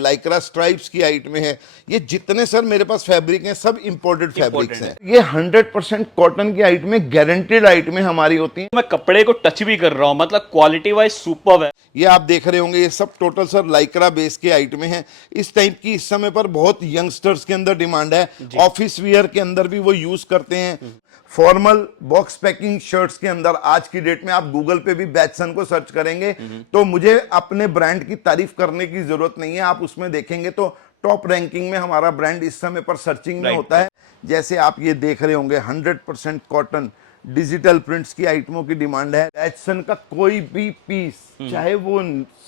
Lycra stripes की आइटमें हैं, ये जितने सर मेरे पास फैब्रिक हैं सब इंपोर्टेड फैब्रिक्स हैं। ये 100% कॉटन की आइटमें, गारंटेड आइटमें हमारी होती हैं। मैं कपड़े को टच भी कर रहा हूँ, मतलब क्वालिटी वाइज सुपर्ब है। ये आप देख रहे होंगे, ये सब टोटल सर लाइक्रा बेस के आइटमें हैं। इस टाइप की इस समय पर बहुत यंगस्टर्स के अंदर डिमांड है, ऑफिस वियर के अंदर भी वो यूज करते हैं। फॉर्मल बॉक्स पैकिंग शर्ट्स के अंदर आज की डेट में आप गूगल पे भी बैचसन को सर्च करेंगे तो मुझे अपने ब्रांड की तारीफ करने की जरूरत नहीं है, आप उसमें देखेंगे तो टॉप रैंकिंग में हमारा ब्रांड इस समय पर सर्चिंग में होता है। जैसे आप ये देख रहे होंगे 100% कॉटन डिजिटल प्रिंट्स की आइटमों की डिमांड है। बैचसन का कोई भी पीस, चाहे वो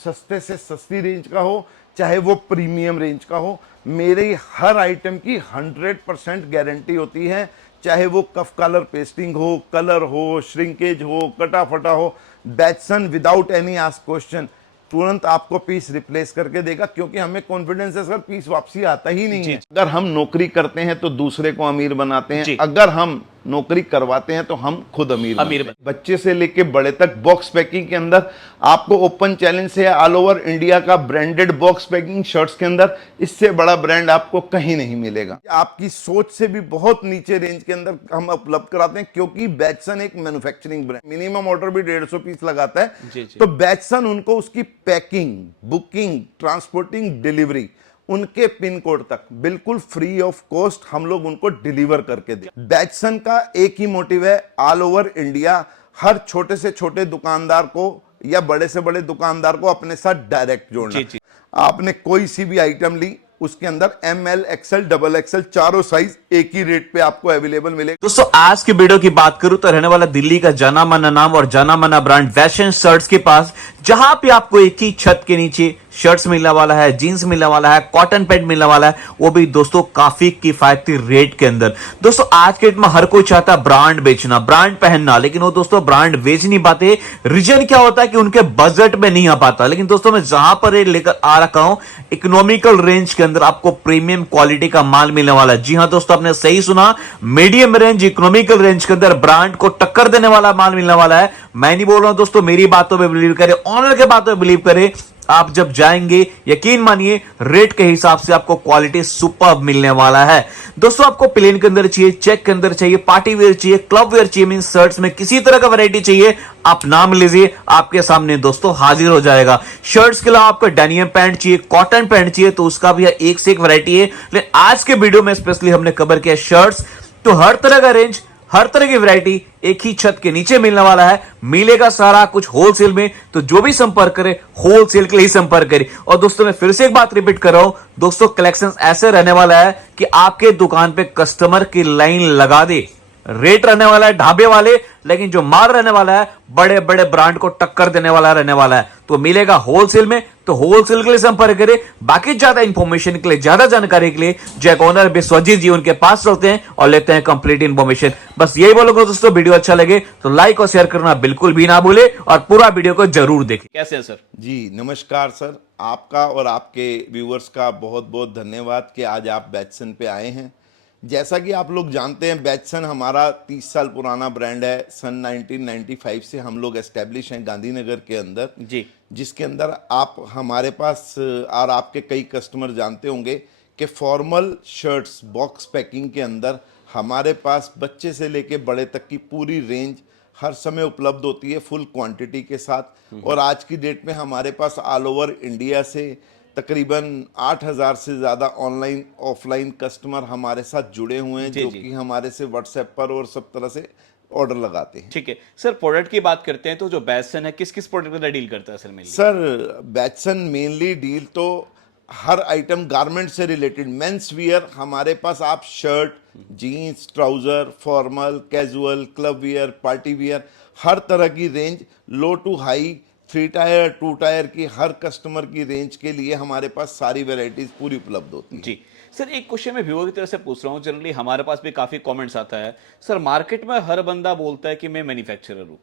सस्ते से सस्ती रेंज का हो, चाहे वो प्रीमियम रेंज का हो, मेरी हर आइटम की 100% गारंटी होती है। चाहे वो कफ कलर पेस्टिंग हो, कलर हो, श्रिंकेज हो, कटा फटा हो, बैचसन विदाउट एनी आस्क क्वेश्चन तुरंत आपको पीस रिप्लेस करके देगा, क्योंकि हमें कॉन्फिडेंस है सर पीस वापसी आता ही नहीं है। अगर हम नौकरी करते हैं तो दूसरे को अमीर बनाते हैं, अगर हम नौकरी करवाते हैं तो हम खुद अमीर बच्चे से लेके बड़े तक बॉक्स पैकिंग के अंदर आपको ओपन चैलेंज से ऑल ओवर इंडिया का ब्रांडेड बॉक्स पैकिंग शर्ट्स के अंदर इससे बड़ा ब्रांड आपको कहीं नहीं मिलेगा। आपकी सोच से भी बहुत नीचे रेंज के अंदर हम उपलब्ध कराते हैं, क्योंकि बैचसन एक मैन्युफैक्चरिंग ब्रांड, मिनिमम ऑर्डर भी 150 पीस लगाता है। तो बैचसन उनको उसकी पैकिंग, बुकिंग, ट्रांसपोर्टिंग, डिलीवरी उनके पिन कोड तक बिल्कुल फ्री ऑफ कॉस्ट हम लोग उनको डिलीवर करके दे। बैचसन का एक ही मोटिव है, ऑल ओवर इंडिया हर छोटे से छोटे दुकानदार को या बड़े से बड़े दुकानदार को अपने साथ डायरेक्ट जोड़ना। आपने कोई सी भी आइटम ली, उसके अंदर ML, XL, XXL चारों साइज एक ही रेट पे आपको अवेलेबल मिलेगा। दोस्तों आज की वीडियो की बात करूं तो रहने वाला दिल्ली का जाना माना नाम और जाना माना ब्रांड वैशन शर्ट्स के पास, जहां पे आपको एक ही छत के नीचे शर्ट्स मिलने वाला है, जीन्स मिलने वाला है, कॉटन पैंट मिलने वाला है, वो भी दोस्तों काफी किफायती रेट के अंदर। दोस्तों आज के डेट में हर कोई चाहता है ब्रांड बेचना, ब्रांड पहनना, लेकिन वो दोस्तों ब्रांड बेच नहीं पाते। रीजन क्या होता है कि उनके बजट में नहीं आ पाता। लेकिन दोस्तों मैं जहां पर ये लेकर आ रखा हूं, इकोनॉमिकल रेंज के अंदर आपको प्रीमियम क्वालिटी का माल मिलने वाला है। जी हां दोस्तों, आपने सही सुना, मीडियम रेंज, इकोनॉमिकल रेंज के अंदर ब्रांड को टक्कर देने वाला माल मिलने वाला है। मैं नहीं बोल रहा हूं दोस्तों, मेरी बातों पर बिलीव करें, ऑनर के बातों पर बिलीव करें। आप जब जाएंगे यकीन मानिए रेट के हिसाब से आपको क्वालिटी सुपर्ब मिलने वाला है। दोस्तों आपको प्लेन के अंदर चाहिए, चेक के अंदर चाहिए, पार्टी वेयर चाहिए, क्लब वेयर चाहिए, मीन शर्ट्स में किसी तरह का वैरायटी चाहिए, आप नाम लीजिए, आपके सामने दोस्तों हाजिर हो जाएगा। शर्ट्स के अलावा आपको डेनियम पैंट चाहिए, कॉटन पैंट चाहिए, तो उसका भी एक से एक वैरायटी है। लेकिन आज के वीडियो में स्पेशली हमने कवर किया शर्ट्स, तो हर तरह का रेंज, हर तरह की वैरायटी एक ही छत के नीचे मिलने वाला है। मिलेगा सारा कुछ होलसेल में, तो जो भी संपर्क करे होलसेल के लिए ही संपर्क करे। और दोस्तों मैं फिर से एक बात रिपीट कर रहा हूं, दोस्तों कलेक्शंस ऐसे रहने वाला है कि आपके दुकान पे कस्टमर की लाइन लगा दे। रेट रहने वाला है ढाबे वाले, लेकिन जो माल रहने वाला है बड़े बड़े ब्रांड को टक्कर देने वाला रहने वाला है। तो मिलेगा होलसेल में, तो होलसेल के लिए संपर्क करें। बाकी ज्यादा इंफॉर्मेशन के लिए, ज्यादा जानकारी के लिए जय ओनर विश्वजीत जी उनके पास चलते हैं और लेते हैं कंप्लीट इंफॉर्मेशन। बस यही बोलूंगा दोस्तों, वीडियो अच्छा लगे तो लाइक और शेयर करना बिल्कुल भी ना भूले और पूरा वीडियो को जरूर देखें। कैसे हैं सर? जी नमस्कार सर, आपका और आपके व्यूअर्स का बहुत बहुत धन्यवाद कि आज आप बैचसन पे आए हैं। जैसा कि आप लोग जानते हैं, बैचसन हमारा 30 साल पुराना ब्रांड है। सन 1995 से हम लोग एस्टेब्लिश हैं गांधीनगर के अंदर जी, जिसके अंदर आप हमारे पास और आपके कई कस्टमर जानते होंगे कि फॉर्मल शर्ट्स बॉक्स पैकिंग के अंदर हमारे पास बच्चे से लेके बड़े तक की पूरी रेंज हर समय उपलब्ध होती है फुल क्वांटिटी के साथ। और आज की डेट में हमारे पास ऑल ओवर इंडिया से तकरीबन 8000 से ज़्यादा ऑनलाइन ऑफलाइन कस्टमर हमारे साथ जुड़े हुए हैं, जो कि हमारे से व्हाट्सएप पर और सब तरह से ऑर्डर लगाते हैं। ठीक है सर, प्रोडक्ट की बात करते हैं तो जो बैचसन है किस किस प्रोडक्ट का डील करता है सर? मेनली सर बैचसन मेनली डील तो हर आइटम गारमेंट से रिलेटेड, मेंस वियर हमारे पास आप shirt, jeans, trouser, formal, casual, club wear, party wear, हर तरह की range, low to high, 3 tier 2 tier की हर कस्टमर की रेंज के लिए हमारे पास सारी वैरायटीज पूरी उपलब्ध होती है। जी सर, एक क्वेश्चन मैं व्यूअर की तरफ से पूछ रहा हूँ। जनरली हमारे पास भी काफी कमेंट्स आता है सर, मार्केट में हर बंदा बोलता है कि मैं मैन्युफैक्चरर हूँ,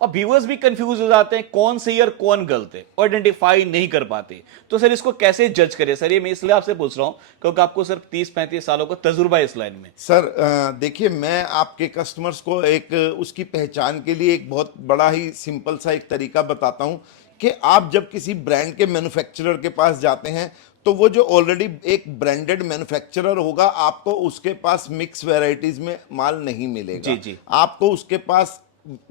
और व्यूअर्स भी कंफ्यूज हो जाते हैं कौन सही और कौन गलत है, आइडेंटिफाई नहीं कर पाते। तो सर इसको कैसे जज करें सर? ये मैं इसलिए आपसे पूछ रहा हूँ क्योंकि आपको सर 30-35 सालों का तजुर्बा है इस लाइन में। सर देखिए, मैं आपके कस्टमर्स को एक उसकी पहचान के लिए एक बहुत बड़ा ही सिंपल सा एक तरीका बताता हूँ कि आप जब किसी ब्रांड के मैन्युफैक्चरर के पास जाते हैं तो वो जो ऑलरेडी एक ब्रांडेड मैन्युफैक्चरर होगा, आपको उसके पास मिक्स वैरायटीज में माल नहीं मिलेगा। जी, जी। आपको उसके पास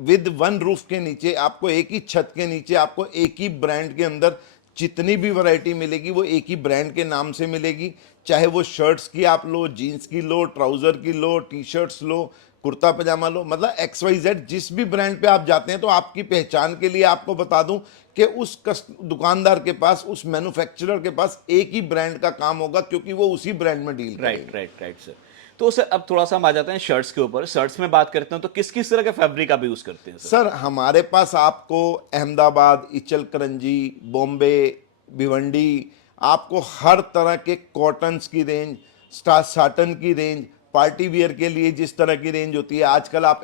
विद वन रूफ के नीचे, आपको एक ही छत के नीचे, आपको एक ही ब्रांड के अंदर जितनी भी वैरायटी मिलेगी वो एक ही ब्रांड के नाम से मिलेगी। चाहे वो शर्ट्स की आप लो, जीन्स की लो, ट्राउजर की लो, टी शर्ट्स लो, कुर्ता पजामा लो, मतलब XYZ जिस भी ब्रांड पे आप जाते हैं। तो आपकी पहचान के लिए आपको बता दूं कि उस दुकानदार के पास, उस मैन्युफैक्चरर के पास एक ही ब्रांड का काम होगा, क्योंकि वो उसी ब्रांड में डील करेंगे। Right sir. तो सर अब थोड़ा सा हम आ जाते हैं शर्ट्स के ऊपर। शर्ट्स में बात करते हैं तो किस किस तरह के फैब्रिक आप यूज करते हैं सर? सर हमारे पास आपको अहमदाबाद, इचल करंजी, बॉम्बे, भिवंडी, आपको हर तरह के कॉटन्स की रेंज, साटन की रेंज, पार्टी वियर के लिए जिस तरह की रेंज होती है। आजकल आप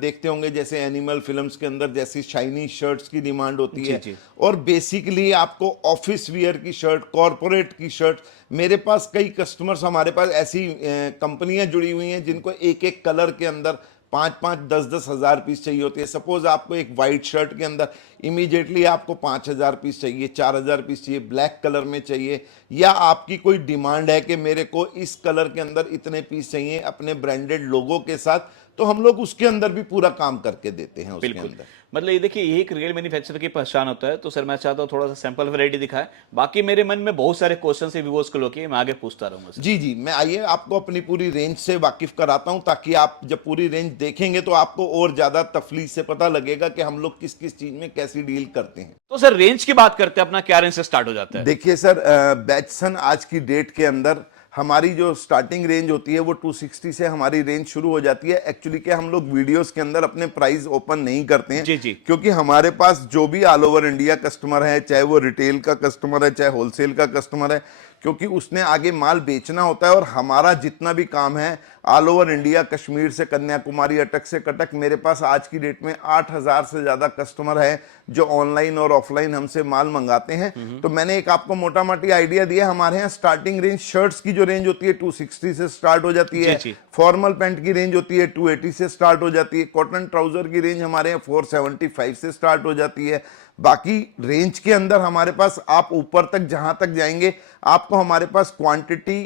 देखते होंगे जैसे एनिमल फिल्म्स के अंदर जैसी शाइनी शर्ट्स की डिमांड होती है। जी। और बेसिकली आपको ऑफिस वियर की शर्ट, कॉरपोरेट की शर्ट, मेरे पास कई कस्टमर्स, हमारे पास ऐसी कंपनियां जुड़ी हुई हैं जिनको एक एक कलर के अंदर 5-5, 10-10 हज़ार पीस चाहिए होते हैं। सपोज आपको एक वाइट शर्ट के अंदर इमीडिएटली आपको 5,000 पीस चाहिए, 4,000 पीस चाहिए, ब्लैक कलर में चाहिए, या आपकी कोई डिमांड है कि मेरे को इस कलर के अंदर इतने पीस चाहिए अपने ब्रांडेड लोगो के साथ, तो हम लोग उसके अंदर भी पूरा काम करके देते हैं उसके बिल्कुल। अंदर। मतलब ये देखिए, ये एक रियल मैन्युफैक्चरर की पहचान होता है। तो सर मैं चाहता हूँ थोड़ा सा सैंपल वैरायटी दिखाएं। बाकी मेरे मन में बहुत सारे क्वेश्चन है व्यूअर्स को लेके, मैं आगे पूछता रहूंगा सर। जी जी, मैं आइए आपको अपनी पूरी रेंज से वाकिफ कराता हूं, ताकि आप जब पूरी रेंज देखेंगे तो आपको और ज्यादा तफलील से पता लगेगा कि हम लोग किस किस चीज में कैसी डील करते हैं। तो सर रेंज की बात करते हैं, अपना क्या रेंज से स्टार्ट हो जाता है? देखिए सर, बैचसन आज की डेट के अंदर हमारी जो स्टार्टिंग रेंज होती है वो 260 से हमारी रेंज शुरू हो जाती है। एक्चुअली क्या, हम लोग वीडियोस के अंदर अपने प्राइस ओपन नहीं करते हैं। जी जी। क्योंकि हमारे पास जो भी ऑल ओवर इंडिया कस्टमर है, चाहे वो रिटेल का कस्टमर है, चाहे होलसेल का कस्टमर है, क्योंकि उसने आगे माल बेचना होता है। और हमारा जितना भी काम है ऑल ओवर इंडिया, कश्मीर से कन्याकुमारी, अटक से कटक, मेरे पास आज की डेट में 8,000 से ज्यादा कस्टमर है जो ऑनलाइन और ऑफलाइन हमसे माल मंगाते हैं। तो मैंने एक आपको मोटा मोटी आइडिया दिया। हमारे यहाँ स्टार्टिंग रेंज शर्ट्स की जो रेंज होती है 260 से स्टार्ट हो जाती है। जी। फॉर्मल पैंट की रेंज होती है 280 से स्टार्ट हो जाती है। कॉटन ट्राउजर की रेंज हमारे यहाँ 475 से स्टार्ट हो जाती है। बाकी रेंज के अंदर हमारे पास आप ऊपर तक जहां तक जाएंगे, आपको हमारे पास क्वांटिटी,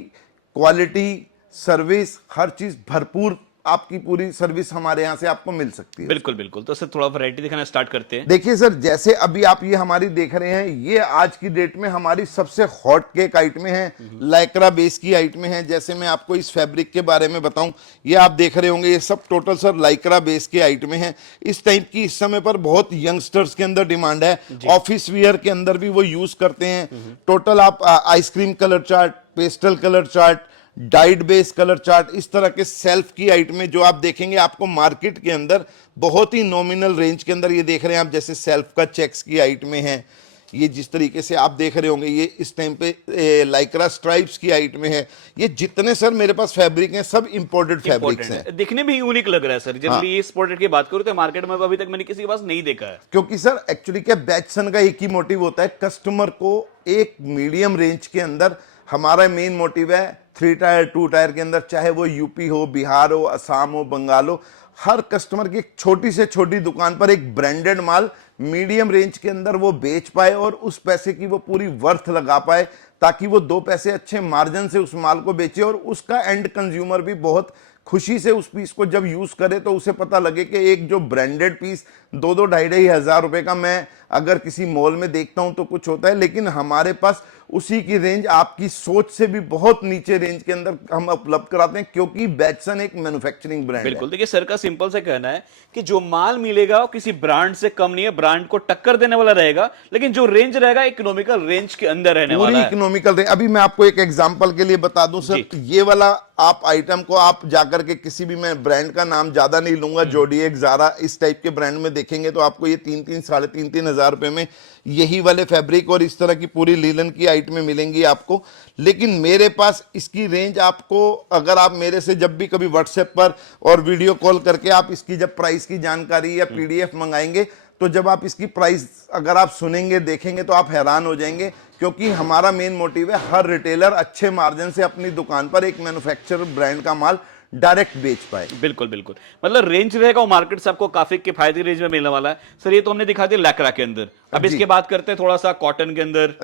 क्वालिटी, सर्विस, हर चीज भरपूर, आपकी पूरी सर्विस हमारे यहाँ से आपको मिल सकती है। बिल्कुल बिल्कुल। तो सर थोड़ा वैरायटी दिखाना स्टार्ट करते हैं। देखिए सर, जैसे अभी आप ये हमारी देख रहे हैं, ये आज की डेट में हमारी सबसे हॉट केक आइटमें हैं, लाइक्रा बेस की आइटमें हैं। जैसे मैं आपको इस फैब्रिक के बारे में बताऊं, ये आप देख रहे होंगे, ये सब टोटल सर लाइक्रा बेस के आइटमें हैं। इस टाइप की इस समय पर बहुत यंगस्टर्स के अंदर डिमांड है। ऑफिस वियर के अंदर भी वो यूज करते हैं। टोटल आप ice cream colour chart, pastel colour chart, diet base colour chart, इस तरह के सेल्फ की आइटमें जो आप देखेंगे आपको मार्केट के अंदर बहुत ही नॉमिनल रेंज के अंदर, ये देख रहे हैं आप, जैसे सेल्फ का चेक्स की आइटमें हैं। ये जिस तरीके से आप देख रहे होंगे, ये इस टाइम पे लाइक्रा स्ट्राइप्स की आइटमें हैं। ये जितने सर मेरे पास फैब्रिक हैं सब इंपोर्टेड फैब्रिक्स हैं। दिखने में यूनिक लग रहा है सर। जनरली इस प्रोडक्ट की बात करूं तो मार्केट में अभी तक मैंने किसी के पास नहीं देखा है। क्योंकि सर एक्चुअली क्या, बैचसन का एक ही मोटिव होता है, कस्टमर को एक मीडियम रेंज के अंदर, हमारा मेन मोटिव है 3 टायर 2 टायर के अंदर, चाहे वो यूपी हो, बिहार हो, असम हो, बंगाल हो, हर कस्टमर की एक छोटी से छोटी दुकान पर एक ब्रांडेड माल मीडियम रेंज के अंदर वो बेच पाए और उस पैसे की वो पूरी वर्थ लगा पाए, ताकि वो 2 पैसे अच्छे मार्जिन से उस माल को बेचे और उसका एंड कंज्यूमर भी बहुत खुशी से उस पीस को जब यूज करे तो उसे पता लगे कि एक जो ब्रांडेड पीस 2-2, 2,500 हज़ार रुपए का मैं अगर किसी मॉल में देखता हूं तो कुछ होता है, लेकिन हमारे पास उसी की रेंज आपकी सोच से भी बहुत नीचे रेंज के अंदर हम उपलब्ध कराते हैं, क्योंकि बैचसन एक मैन्युफैक्चरिंग ब्रांड है। बिल्कुल। देखिए सर का सिंपल से कहना है कि जो माल मिलेगा वो किसी ब्रांड से कम नहीं है, ब्रांड को टक्कर देने वाला रहेगा, लेकिन जो रेंज रहेगा इकोनॉमिकल रेंज के अंदर रहने वाला है। Economical range. अभी मैं आपको एक एग्जांपल के लिए बता दूं सर, ये वाला आप आइटम को आप जाकर के किसी भी, मैं ब्रांड का नाम ज्यादा नहीं लूंगा, जोडिएक, ज़ारा, इस टाइप के ब्रांड में देखेंगे तो आपको ये 3-3, 3,500 हज़ार रुपए में यही वाले फैब्रिक और इस तरह की पूरी लीलन की आइटमें मिलेंगी आपको। लेकिन मेरे पास इसकी रेंज आपको, अगर आप मेरे से जब भी कभी व्हाट्सएप पर और वीडियो कॉल करके आप इसकी जब प्राइस की जानकारी या पीडीएफ मंगाएंगे, तो जब आप इसकी प्राइस अगर आप सुनेंगे, देखेंगे, तो आप हैरान हो जाएंगे। क्योंकि हमारा मेन मोटिव है हर रिटेलर अच्छे मार्जिन से अपनी दुकान पर एक मैन्युफैक्चरर ब्रांड का माल डायरेक्ट बेच पाए। बिल्कुल बिल्कुल, मतलब रेंज रहेगा वो मार्केट से आपको काफी किफायती रेंज में मिलने वाला है। सर ये तो हमने दिखा दिया लैक्रा के अंदर, अब जी। इसके बात करते हैं थोड़ा सा कॉटन के अंदर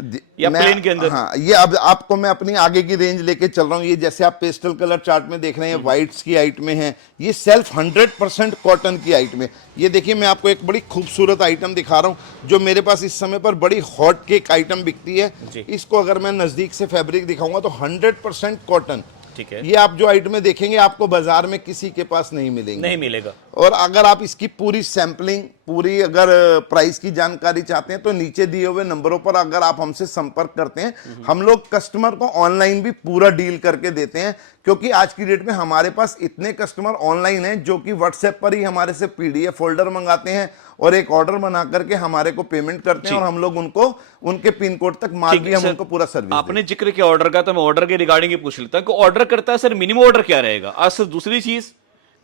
या प्लेन के अंदर। हाँ, ये अब आपको मैं अपनी आगे की रेंज लेके चल रहा हूँ। ये जैसे आप पेस्टल कलर चार्ट में देख रहे हैं, व्हाइट्स की आइट में है, ये सेल्फ 100% कॉटन की आइट में। ये देखिए मैं आपको एक बड़ी खूबसूरत आइटम दिखा रहा हूँ जो मेरे पास इस समय पर बड़ी हॉट केक आइटम बिकती है। इसको अगर मैं नजदीक से फैब्रिक दिखाऊंगा तो 100% कॉटन। ठीक है, ये आप जो आइटम देखेंगे आपको बाजार में किसी के पास नहीं मिलेंगे, नहीं मिलेगा। और अगर आप इसकी पूरी सैंपलिंग, पूरी अगर प्राइस की जानकारी चाहते हैं तो नीचे दिए हुए नंबरों पर अगर आप हमसे संपर्क करते हैं, हम लोग कस्टमर को ऑनलाइन भी पूरा डील करके देते हैं। क्योंकि आज की डेट में हमारे पास इतने कस्टमर ऑनलाइन हैं जो कि व्हाट्सएप पर ही हमारे से पीडीएफ फोल्डर मंगाते हैं और एक ऑर्डर बना करके हमारे को पेमेंट करते हैं, और हम लोग उनको उनके पिन कोड तक माल भी हम उनको पूरा सर्विस। आपने जिक्र किया ऑर्डर का, तो मैं ऑर्डर के रिगार्डिंग ही पूछ लेता हूं कि ऑर्डर करता है सर मिनिमम ऑर्डर क्या रहेगा। आज सर दूसरी चीज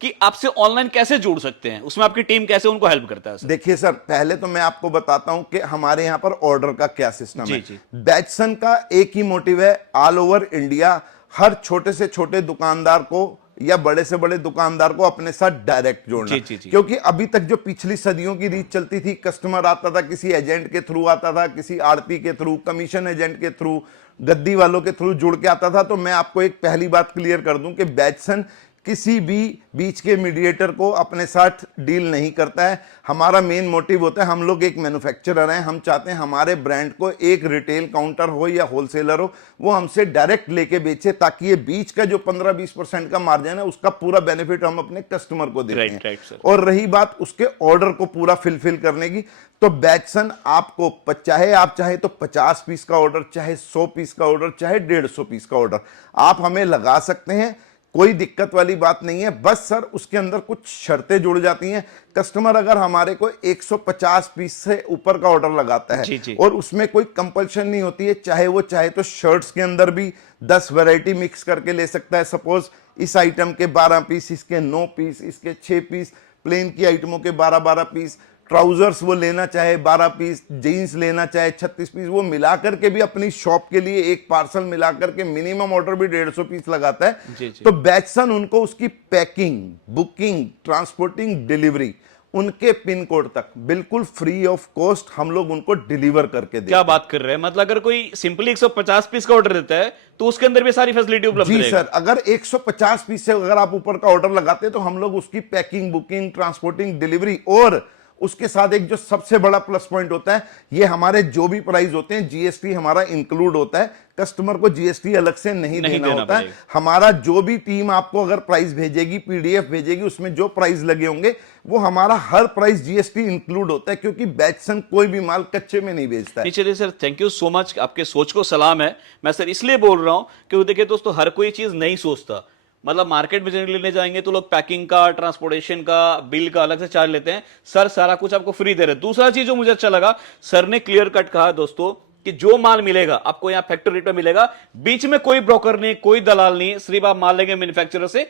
कि आपसे ऑनलाइन कैसे जुड़ सकते हैं, उसमें आपकी टीम कैसे उनको हेल्प करता है सर? देखिए सर, पहले तो मैं आपको बताता हूं कि हमारे यहां पर ऑर्डर का क्या सिस्टम है। बैचसन का एक ही मोटिव है, ऑल ओवर इंडिया हर छोटे से छोटे दुकानदार को या बड़े से बड़े दुकानदार को अपने साथ डायरेक्ट जोड़ना। क्योंकि अभी तक जो पिछली सदियों की रीत चलती थी, कस्टमर आता था किसी एजेंट के थ्रू आता था, किसी आड़ती के थ्रू, कमीशन एजेंट के थ्रू, गद्दी वालों के थ्रू जुड़ के आता था। तो मैं आपको एक पहली बात क्लियर कर दूं कि बैचसन किसी भी बीच के मीडिएटर को अपने साथ डील नहीं करता है। हमारा मेन मोटिव होता है, हम लोग एक मैन्युफैक्चरर हैं, हम चाहते हैं हमारे ब्रांड को एक रिटेल काउंटर हो या होलसेलर हो, वो हमसे डायरेक्ट लेके बेचे, ताकि ये बीच का जो 15-20% का मार्जिन है उसका पूरा बेनिफिट हम अपने कस्टमर को देते हैं। और रही बात उसके ऑर्डर को पूरा फिलफिल करने की, तो बैचसन आपको चाहे आप चाहे तो 50 पीस का ऑर्डर, चाहे 100 पीस का ऑर्डर, चाहे 150 पीस का ऑर्डर आप हमें लगा सकते हैं, कोई दिक्कत वाली बात नहीं है। बस सर उसके अंदर कुछ शर्तें जुड़ जाती हैं। कस्टमर अगर हमारे को 150 पीस से ऊपर का ऑर्डर लगाता है और उसमें कोई कंपल्शन नहीं होती है, चाहे वो चाहे तो शर्ट्स के अंदर भी 10 वैरायटी मिक्स करके ले सकता है। सपोज इस आइटम के 12 पीस, इसके 9 पीस, इसके 6 पीस, प्लेन की आइटमों के 12-12 पीस, ट्राउजर्स वो लेना चाहे 12 पीस, जीन्स लेना चाहे 36 पीस, वो मिला करके भी अपनी शॉप के लिए एक पार्सल मिला करके मिनिमम ऑर्डर भी 150 पीस लगाता है। तो बैचसन उनको उसकी पैकिंग, बुकिंग, ट्रांसपोर्टिंग, डिलीवरी उनके पिन कोड तक बिल्कुल फ्री ऑफ कॉस्ट हम लोग उनको डिलीवर करके देते। क्या बात कर रहे हैं, मतलब अगर कोई सिंपली 150 पीस का ऑर्डर देता है तो उसके अंदर भी सारी फैसिलिटी उपलब्ध जी सर, अगर 150 पीस से अगर आप ऊपर का ऑर्डर लगाते हैं तो हम लोग उसकी पैकिंग, बुकिंग, ट्रांसपोर्टिंग, डिलीवरी, और उसके साथ एक जो सबसे बड़ा प्लस पॉइंट होता है, ये हमारे जो भी प्राइस होते हैं जीएसटी हमारा इंक्लूड होता है। कस्टमर को जीएसटी अलग से नहीं देना होता है। हमारा जो भी टीम आपको अगर प्राइस भेजेगी, पीडीएफ भेजेगी, उसमें जो प्राइस लगे होंगे वो हमारा हर प्राइस जीएसटी इंक्लूड होता है, क्योंकि बैचसन कोई भी माल कच्चे में नहीं बेचता है। चलिए sir, thank you so much, आपके सोच को सलाम है। मैं सर इसलिए बोल रहा हूं क्योंकि देखिए दोस्तों, हर कोई चीज नहीं सोचता। मतलब मार्केट में जनरली लेने जाएंगे तो लोग पैकिंग का, ट्रांसपोर्टेशन का, बिल का अलग से चार्ज लेते हैं। सर सारा कुछ आपको फ्री दे रहे हैं। दूसरा चीज जो मुझे अच्छा लगा, सर ने क्लियर कट कहा दोस्तों कि जो माल मिलेगा आपको यहाँ फैक्ट्री रेट में मिलेगा, बीच में कोई ब्रोकर नहीं, कोई दलाल नहीं, सिर्फ आप माल लेंगे मैन्युफैक्चरर से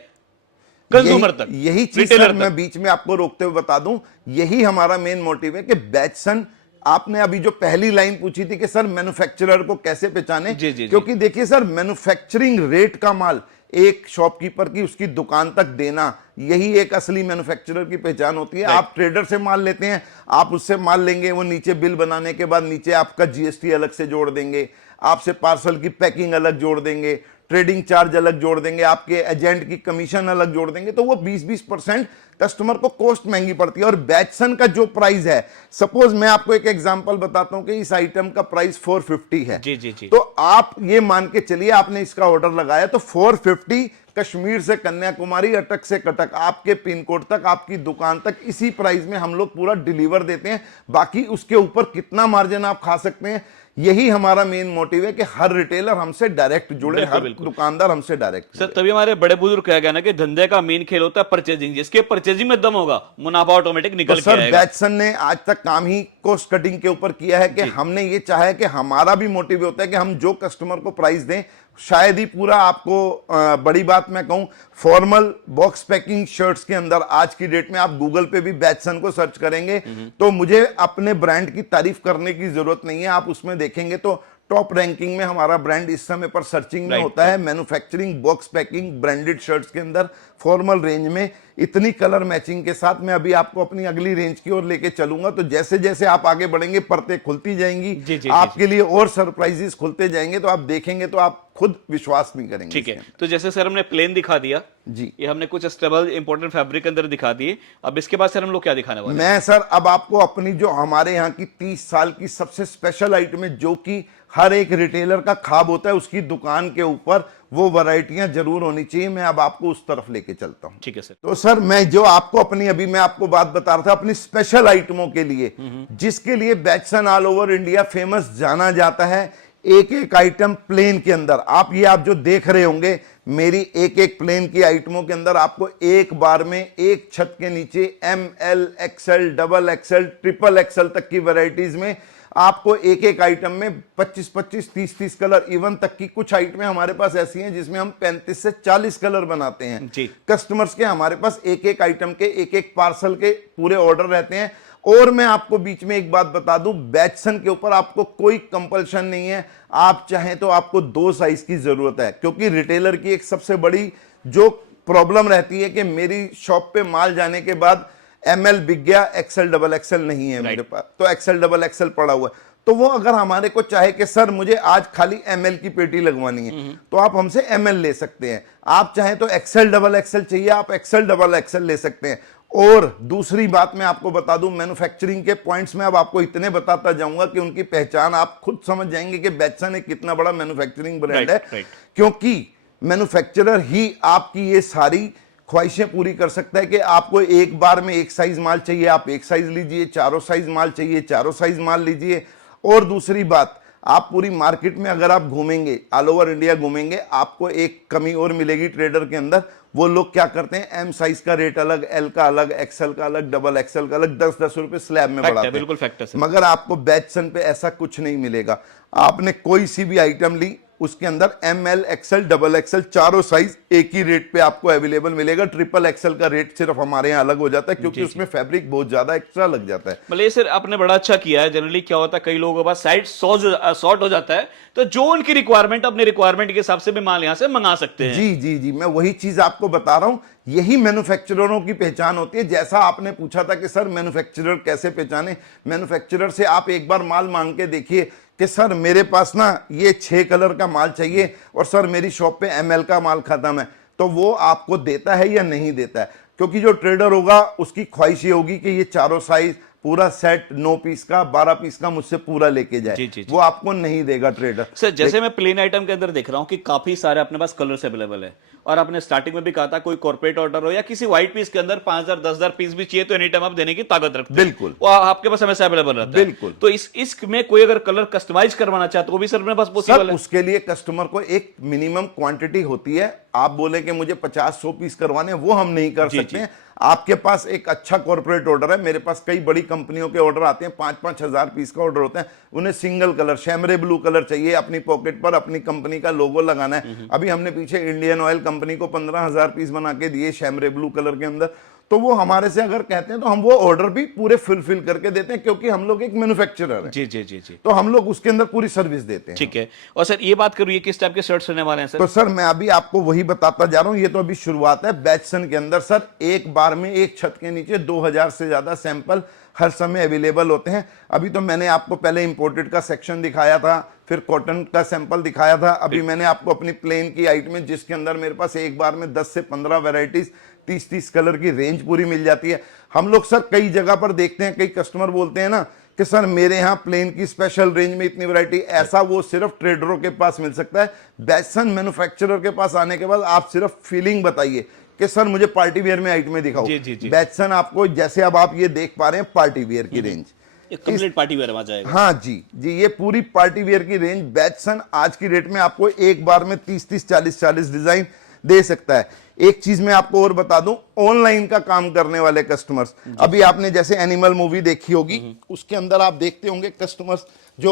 कंज्यूमर तक। यही चीज सर मैं बीच में आपको रोकते हुए बता दूं, यही हमारा मेन मोटिव है कि बैचसन, आपने अभी जो पहली लाइन पूछी थी कि सर मैन्युफैक्चरर को कैसे पहचाने, क्योंकि देखिए सर, मैन्युफैक्चरिंग रेट का माल एक शॉपकीपर की उसकी दुकान तक देना, यही एक असली मैन्युफैक्चरर की पहचान होती है। आप ट्रेडर से माल लेते हैं, आप उससे माल लेंगे, वो नीचे बिल बनाने के बाद नीचे आपका जीएसटी अलग से जोड़ देंगे, आपसे पार्सल की पैकिंग अलग जोड़ देंगे, ट्रेडिंग चार्ज अलग जोड़ देंगे, आपके एजेंट की कमीशन अलग जोड़ देंगे, तो वो 20% कस्टमर को कॉस्ट महंगी पड़ती है। और बैचसन का जो प्राइस है, सपोज मैं आपको एक एग्जांपल बताता हूं कि इस आइटम का प्राइस 450 है। जी। तो आप ये मान के चलिए आपने इसका ऑर्डर लगाया तो 450 कश्मीर से कन्याकुमारी, अटक से कटक, आपके पिन कोड तक, आपकी दुकान तक, इसी प्राइस में हम लोग पूरा डिलीवर देते हैं। बाकी उसके ऊपर कितना मार्जिन आप खा सकते हैं, यही हमारा मेन मोटिव है कि हर रिटेलर हमसे डायरेक्ट जुड़े, हर दुकानदार हमसे डायरेक्ट। सर तभी हमारे बड़े बुजुर्ग कहा गया ना कि धंधे का मेन खेल होता है परचेजिंग, जिसके परचेजिंग में दम होगा मुनाफा ऑटोमेटिक निकल के आएगा। सर बैचसन ने आज तक काम ही कॉस्ट कटिंग के ऊपर किया है कि हमने ये चाहा है कि हमारा भी मोटिव होता है कि हम जो कस्टमर को प्राइस दें, शायद ही पूरा आपको बड़ी बात मैं कहूं, फॉर्मल बॉक्स पैकिंग शर्ट्स के अंदर आज की डेट में आप गूगल पे भी बैचसन को सर्च करेंगे तो मुझे अपने ब्रांड की तारीफ करने की जरूरत नहीं है। आप उसमें देखेंगे तो टॉप रैंकिंग में हमारा ब्रांड इस समय पर सर्चिंग में Right, होता है। Manufacturing, box packing, branded shirts के अंदर फॉर्मल रेंज में इतनी कलर मैचिंग के साथ मैं अभी आपको अपनी अगली रेंज की ओर लेके चलूंगा। तो जैसे जैसे आप आगे बढ़ेंगे परतें खुलती जाएंगी, जी, जी, आपके लिए और सरप्राइजेस खुलते जाएंगे, तो आप देखेंगे तो आप खुद विश्वास नहीं करेंगे। ठीक है, तो जैसे सर हमने प्लेन दिखा दिया जी, ये हमने कुछ स्टेबल इंपॉर्टेंट फैब्रिक के अंदर दिखा दिए, अब इसके बाद सर हम लोग क्या दिखाने वाले हैं? मैं सर अब आपको अपनी जो हमारे यहाँ की 30 साल की सबसे स्पेशल आइटम है, जो कि हर एक रिटेलर का ख्वाब होता है, उसकी दुकान के ऊपर वो वैरायटियां जरूर होनी चाहिए, मैं अब आपको उस तरफ लेके चलता हूं। ठीक है सर। तो सर मैं जो आपको अपनी अभी मैं आपको बात बता रहा था अपनी स्पेशल आइटमों के लिए, जिसके लिए बैचसन ऑल ओवर इंडिया फेमस जाना जाता है। एक एक आइटम प्लेन के अंदर आप जो देख रहे होंगे, मेरी एक एक प्लेन की आइटमों के अंदर आपको एक बार में एक छत के नीचे ML, XL, double XL, triple XL तक की वैरायटीज में आपको एक एक आइटम में 25-25, 30-30 कलर, इवन तक की कुछ आइटमें हमारे पास ऐसी हैं जिसमें हम 35 से 40 कलर बनाते हैं जी। कस्टमर्स के। हमारे पास एक एक आइटम के एक एक पार्सल के पूरे ऑर्डर रहते हैं। और मैं आपको बीच में एक बात बता दूं, बैचसन के ऊपर आपको कोई कंपल्शन नहीं है, आप चाहें तो आपको 2 साइज की जरूरत है, क्योंकि रिटेलर की एक सबसे बड़ी जो प्रॉब्लम रहती है कि मेरी शॉप पे माल जाने के बाद ML बिक गया, XL, डबल XL नहीं है मेरे पास, तो XL, डबल XL पड़ा हुआ है। तो वो अगर हमारे को चाहे कि सर मुझे आज खाली ML की पेटी लगवानी है, तो आप हमसे ML ले सकते हैं। आप चाहें तो XL, डबल XL चाहिए, आप XL, डबल XL ले सकते हैं। और दूसरी बात मैं आपको बता दूं, मैन्युफैक्चरिंग के पॉइंट्स में अब आपको इतने बताता जाऊंगा कि उनकी पहचान आप खुद समझ जाएंगे कि बैचसन एक कितना बड़ा मैन्युफैक्चरिंग ब्रांड है। क्योंकि मैन्युफैक्चरर ही आपकी ये सारी ख्वाहिशें पूरी कर सकता है कि आपको एक बार में एक साइज माल चाहिए, आप एक साइज लीजिए, चारों साइज माल चाहिए, चारों साइज माल लीजिए। और दूसरी बात, आप पूरी मार्केट में अगर आप घूमेंगे, ऑल ओवर इंडिया घूमेंगे, आपको एक कमी और मिलेगी ट्रेडर के अंदर। वो लोग क्या करते हैं, M साइज का रेट अलग, L का अलग, XL का अलग, डबल XL का अलग, 10-10 रुपए स्लैब में बढ़ाते हैं। बिल्कुल फैक्ट है सर। मगर आपको बैचसन पे ऐसा कुछ नहीं मिलेगा। आपने कोई सी भी आइटम ली, उसके अंदर ML, XL, डबल XL चारों साइज एक ही रेट पे आपको अवेलेबल मिलेगा। ट्रिपल XL का रेट सिर्फ हमारे यहाँ अलग हो जाता है, क्योंकि उसमें फैब्रिक बहुत ज्यादा एक्स्ट्रा लग जाता है। मतलब ये सर आपने बड़ा अच्छा किया है। जनरली क्या होता है, कई लोगों के पास साइड शॉर्ट हो जाता है, तो जो उनकी रिक्वायरमेंट, अपने रिक्वायरमेंट के हिसाब से भी माल यहाँ से मंगा सकते हैं। जी जी जी, मैं वही चीज आपको बता रहा हूं, यही मैन्युफैक्चररों की पहचान होती है। जैसा आपने पूछा था कि सर मैन्युफैक्चरर कैसे पहचाने, मैन्युफैक्चरर से आप एक बार माल मांग के देखिए कि सर मेरे पास ना ये 6 कलर का माल चाहिए और सर मेरी शॉप पे ML का माल खत्म है, तो वो आपको देता है या नहीं देता है। क्योंकि जो ट्रेडर होगा उसकी ख्वाहिश ये होगी कि ये चारों साइज पूरा सेट 9 पीस का, 12 पीस का मुझसे पूरा लेके जाए। जी। वो आपको नहीं देगा ट्रेडर। सर जैसे मैं प्लेन आइटम के अंदर देख रहा हूं कि काफी सारे अपने पास कलर्स अवेलेबल है, और आपने स्टार्टिंग में भी कहा था कोई कॉर्पोरेट ऑर्डर हो या किसी व्हाइट पीस के अंदर 5000 10,000 पीस भी चाहिए तो एनी टाइम आप देने की ताकत रखते हैं। बिल्कुल, वो आपके पास हमेशा अवेलेबल रहता है। बिल्कुल। तो इसमें कोई अगर कलर कस्टमाइज करवाना चाहते तो वो भी सर अपने पास पॉसिबल है? उसके लिए कस्टमर को एक मिनिमम क्वांटिटी होती है। आप बोले कि मुझे 50-100 पीस करवाने, वो हम नहीं कर सकते हैं। आपके पास एक अच्छा कॉर्पोरेट ऑर्डर है, मेरे पास कई बड़ी कंपनियों के ऑर्डर आते हैं, 5-5 हजार पीस का ऑर्डर होता है। उन्हें सिंगल कलर शैमरे ब्लू कलर चाहिए, अपनी पॉकेट पर अपनी कंपनी का लोगो लगाना है। अभी हमने पीछे इंडियन ऑयल कंपनी को 15,000 पीस बना के दिए शैमरे ब्लू कलर के अंदर। तो वो हमारे से अगर कहते हैं तो हम वो ऑर्डर भी पूरे फुलफिल करके देते हैं, क्योंकि हम लोग एक मैन्युफैक्चरर हैं। जी। तो हम लोग उसके अंदर पूरी सर्विस देते हैं। ठीक है। और सर ये बात करूँ, ये किस टाइप के शर्ट्स रहने वाले हैं सर? तो सर मैं अभी आपको वही बताता जा रहा हूं, ये तो अभी शुरुआत है। बैचसन के अंदर सर एक बार में एक छत के नीचे 2000 से ज्यादा सैंपल हर समय अवेलेबल होते हैं। अभी तो मैंने आपको पहले इंपोर्टेड का सेक्शन दिखाया था, फिर कॉटन का सैंपल दिखाया था। अभी मैंने आपको अपनी प्लेन की आइटम में, जिसके अंदर मेरे पास एक बार में 10 से 15 वैरायटीज 30-30 कलर की रेंज पूरी मिल जाती है। हम लोग सर कई जगह पर देखते हैं, कई कस्टमर बोलते हैं ना कि सर मेरे यहाँ प्लेन की स्पेशल रेंज में इतनी वैरायटी, ऐसा वो सिर्फ ट्रेडरों के पास मिल सकता है। बैचसन मैन्युफैक्चरर के पास आने के बाद आप सिर्फ फीलिंग बताइए कि सर मुझे पार्टी वेयर में आइटमें दिखाओ। जी। बैचसन आपको, जैसे अब आप ये देख पा रहे हैं, पार्टी वेयर की रेंज, कंप्लीट पार्टी वेयर आ जाएगा। हाँ जी, ये पूरी पार्टी वेयर की रेंज बैचसन आज की रेट में आपको एक बार में 30-30, 40-40 डिजाइन दे सकता है। एक चीज मैं आपको और बता दूं, ऑनलाइन का काम करने वाले कस्टमर्स, अभी आपने जैसे एनिमल मूवी देखी होगी, उसके अंदर आप देखते होंगे कस्टमर्स जो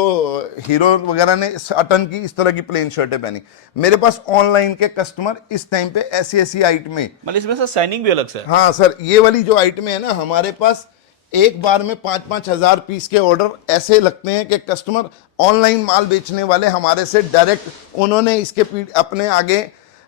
हीरो वगैरह ने अटन की इस तरह की प्लेन शर्टें पहनी। मेरे पास ऑनलाइन के कस्टमर इस टाइम पे ऐसी आइटमें, मतलब इसमें सर साइनिंग भी अलग से है? हाँ सर, ये वाली जो आइटमें है ना, हमारे पास एक बार में 5-5 हजार पीस के ऑर्डर ऐसे लगते हैं कि कस्टमर ऑनलाइन माल बेचने वाले हमारे से डायरेक्ट उन्होंने इसके अपने आगे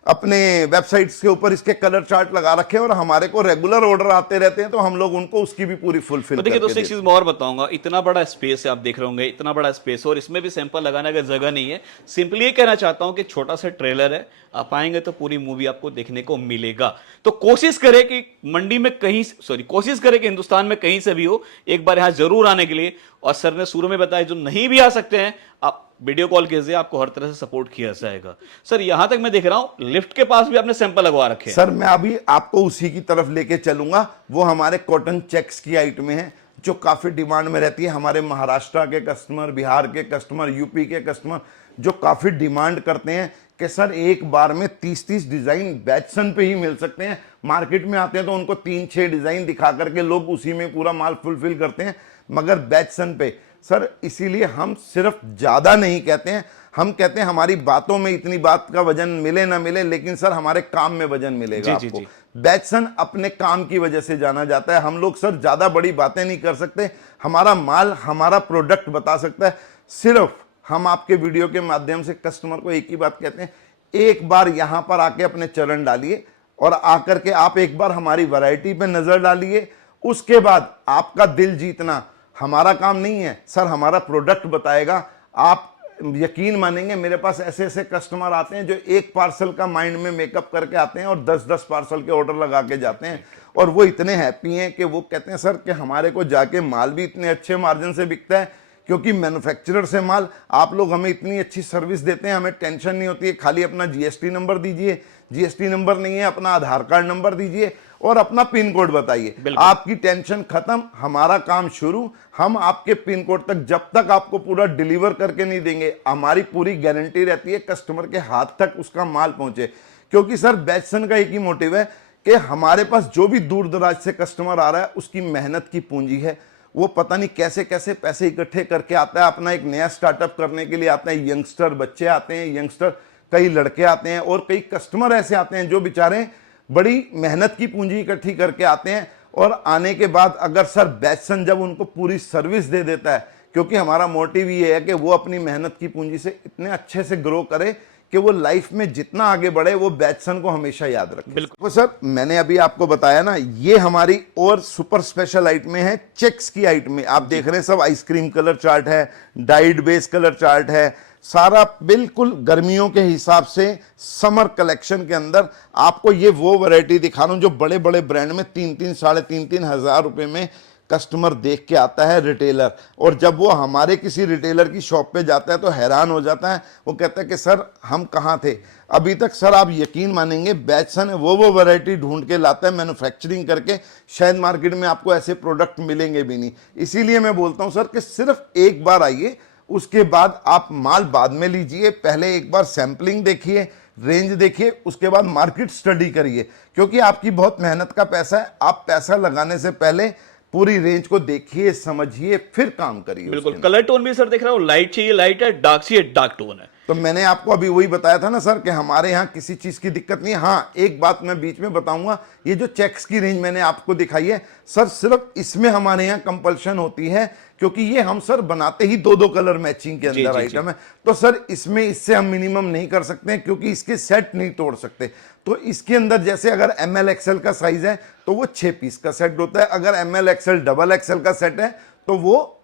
अपने वेबसाइट्स के ऊपर इसके कलर चार्ट लगा रखे हैं और हमारे को रेगुलर ऑर्डर आते रहते हैं, तो हम लोग उनको उसकी भी पूरी फुलफिल तो देखिए दोस्तों, एक चीज मैं और बताऊंगा, इतना बड़ा स्पेस है, आप देख रहे होंगे इतना बड़ा स्पेस, और इसमें भी सैंपल लगाने का जगह नहीं है। सिंपली ये कहना चाहता हूं कि छोटा सा ट्रेलर है, आप आएंगे तो पूरी मूवी आपको देखने को मिलेगा। तो कोशिश करें कि मंडी में कहीं, कोशिश करें कि हिंदुस्तान में कहीं से भी हो, एक बार यहां जरूर आने के लिए। और सर ने शुरू में बताया, जो नहीं भी आ सकते हैं आप वीडियो कॉल कीजिए, आपको हर तरह से सपोर्ट किया जाएगा। सर यहां तक मैं देख रहा हूं लिफ्ट के पास भी आपने सैंपल लगवा रखे हैं। सर मैं अभी आपको उसी की तरफ लेके चलूंगा, वो हमारे कॉटन चेक्स की आइटम है जो काफी डिमांड में रहती है। हमारे महाराष्ट्र के कस्टमर, बिहार के कस्टमर, यूपी के कस्टमर जो काफी डिमांड करते हैं कि सर एक बार में 30-30 डिजाइन बैचसन पे ही मिल सकते हैं। मार्केट में आते हैं तो उनको 3-6 डिजाइन दिखा करके लोग उसी में पूरा माल फुलफिल करते हैं, मगर बैचसन पे सर, इसीलिए हम सिर्फ ज्यादा नहीं कहते हैं, हम कहते हैं हमारी बातों में इतनी बात का वजन मिले ना मिले, लेकिन सर हमारे काम में वजन मिलेगा जी, आपको। जी। बैचसन अपने काम की वजह से जाना जाता है। हम लोग सर ज्यादा बड़ी बातें नहीं कर सकते, हमारा माल, हमारा प्रोडक्ट बता सकता है। सिर्फ हम आपके वीडियो के माध्यम से कस्टमर को एक ही बात कहते हैं, एक बार यहां पर आके अपने चरण डालिए और आकर के आप एक बार हमारी वैरायटी पे नजर डालिए, उसके बाद आपका दिल जीतना हमारा काम नहीं है सर, हमारा प्रोडक्ट बताएगा। आप यकीन मानेंगे, मेरे पास ऐसे ऐसे कस्टमर आते हैं जो एक पार्सल का माइंड में मेकअप करके आते हैं और 10-10 पार्सल के ऑर्डर लगा के जाते हैं, और वो इतने हैप्पी हैं कि वो कहते हैं सर कि हमारे को जाके माल भी इतने अच्छे मार्जिन से बिकता है, क्योंकि मैन्युफैक्चरर से माल आप लोग हमें इतनी अच्छी सर्विस देते हैं, हमें टेंशन नहीं होती है। खाली अपना जीएसटी नंबर दीजिए, जीएसटी नंबर नहीं है अपना आधार कार्ड नंबर दीजिए और अपना पिन कोड बताइए, आपकी टेंशन खत्म, हमारा काम शुरू। हम आपके पिन कोड तक जब तक आपको पूरा डिलीवर करके नहीं देंगे, हमारी पूरी गारंटी रहती है कस्टमर के हाथ तक उसका माल पहुंचे। क्योंकि सर बैचसन का एक ही मोटिव है कि हमारे पास जो भी दूर दराज से कस्टमर आ रहा है उसकी मेहनत की पूंजी है, वो पता नहीं कैसे कैसे पैसे इकट्ठे करके आता है, अपना एक नया स्टार्टअप करने के लिए आता है। यंगस्टर बच्चे आते हैं, यंगस्टर कई लड़के आते हैं और कई कस्टमर ऐसे आते हैं जो बेचारे बड़ी मेहनत की पूंजी इकट्ठी करके आते हैं, और आने के बाद अगर सर बैचसन जब उनको पूरी सर्विस दे देता है, क्योंकि हमारा मोटिव ये है कि वो अपनी मेहनत की पूंजी से इतने अच्छे से ग्रो करे कि वो लाइफ में जितना आगे बढ़े वो बैचसन को हमेशा याद रखे। बिल्कुल सर, मैंने अभी आपको बताया ना, ये हमारी और सुपर स्पेशल आइटमें हैं, चेक्स की आइटमें। आप देख रहे हैं सब आइसक्रीम कलर चार्ट है, डाइड बेस कलर चार्ट है, सारा बिल्कुल गर्मियों के हिसाब से समर कलेक्शन के अंदर। आपको ये वो वैरायटी दिखा रहा हूं जो बड़े बड़े ब्रांड में 3-3, 3.5 हजार रुपए में कस्टमर देख के आता है रिटेलर, और जब वो हमारे किसी रिटेलर की शॉप पे जाता है तो हैरान हो जाता है। वो कहता है कि सर हम कहाँ थे अभी तक। सर आप यकीन मानेंगे, बैचसन वो वैरायटी ढूंढ के लाता है मैन्युफैक्चरिंग करके, शायद मार्केट में आपको ऐसे प्रोडक्ट मिलेंगे भी नहीं। इसीलिए मैं बोलता हूं सर कि सिर्फ एक बार आइए, उसके बाद आप माल बाद में लीजिए। पहले एक बार सैंपलिंग देखिए, रेंज देखिए, उसके बाद मार्केट स्टडी करिए, क्योंकि आपकी बहुत मेहनत का पैसा है। आप पैसा लगाने से पहले पूरी रेंज को देखिए, समझिए, फिर काम करिए। बिल्कुल। कलर टोन भी सर देख रहा हूं, लाइट चाहिए लाइट है, डार्क चाहिए डार्क टोन है। तो मैंने आपको अभी वही बताया था ना सर कि हमारे यहाँ किसी चीज की दिक्कत नहीं है। हाँ, एक बात मैं बीच में बताऊंगा, ये जो चेक्स की रेंज मैंने आपको दिखाई है सर, सिर्फ इसमें हमारे यहाँ कंपल्शन होती है, क्योंकि ये हम सर बनाते ही 2-2 कलर मैचिंग के अंदर आइटम है। तो सर इसमें इससे हम मिनिमम नहीं कर सकते हैं, क्योंकि इसके सेट नहीं तोड़ सकते। तो इसके अंदर जैसे अगर ML XL का साइज है तो वो 6 पीस का सेट होता है, अगर ML XL XXL का सेट है तो वो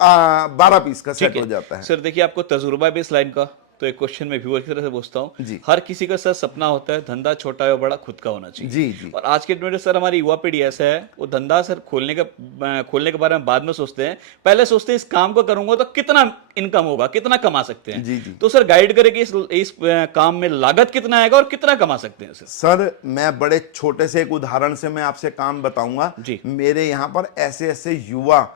12 पीस का सेट हो जाता है। सर देखिए, आपको तजुर्बा भी इस लाइन का, तो एक क्वेश्चन मैं व्यूअर की तरह से पूछता हूं। जी। हर किसी का सर सपना होता है धंधा छोटा या बड़ा खुद का होना चाहिए। जी जी। और आज के डेट में सर हमारी युवा पीढ़ी ऐसा है, वो धंधा सर खोलने के बारे में बाद में सोचते हैं, पहले सोचते हैं इस काम को करूंगा तो कितना इनकम होगा, कितना कमा सकते हैं। जी जी। तो सर गाइड करें कि इस काम में लागत कितना आएगा और कितना कमा सकते हैं सर। सर मैं बड़े छोटे से एक उदाहरण से मैं आपसे काम बताऊंगा। जी। मेरे यहाँ पर ऐसे ऐसे युवा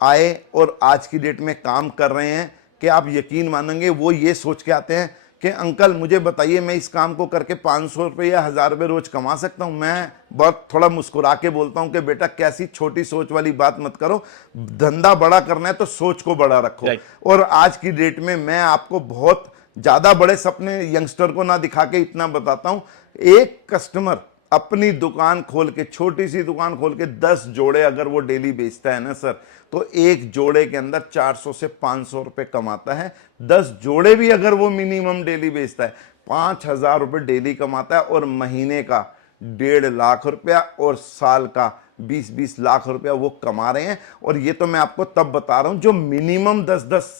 आए और आज की डेट में काम कर रहे हैं कि आप यकीन मानेंगे, वो ये सोच के आते हैं कि अंकल मुझे बताइए, मैं इस काम को करके 500 रुपये या 1000 रुपये रोज कमा सकता हूं। मैं बहुत थोड़ा मुस्कुरा के बोलता हूं कि बेटा कैसी छोटी सोच वाली बात मत करो, धंधा बड़ा करना है तो सोच को बड़ा रखो। और आज की डेट में मैं आपको बहुत ज्यादा बड़े सपने यंगस्टर को ना दिखा के इतना बताता हूं, एक कस्टमर अपनी दुकान खोल के, छोटी सी दुकान खोल के 10 जोड़े अगर वो डेली बेचता है ना सर, तो एक जोड़े के अंदर 400 से 500 रुपए कमाता है। 10 जोड़े भी अगर वो मिनिमम डेली बेचता है 5,000 रुपए डेली कमाता है, और महीने का 1.5 लाख रुपया और साल का 20-20 लाख रुपया वो कमा रहे हैं। और ये तो मैं आपको तब बता रहा हूं जो मिनिमम 10-10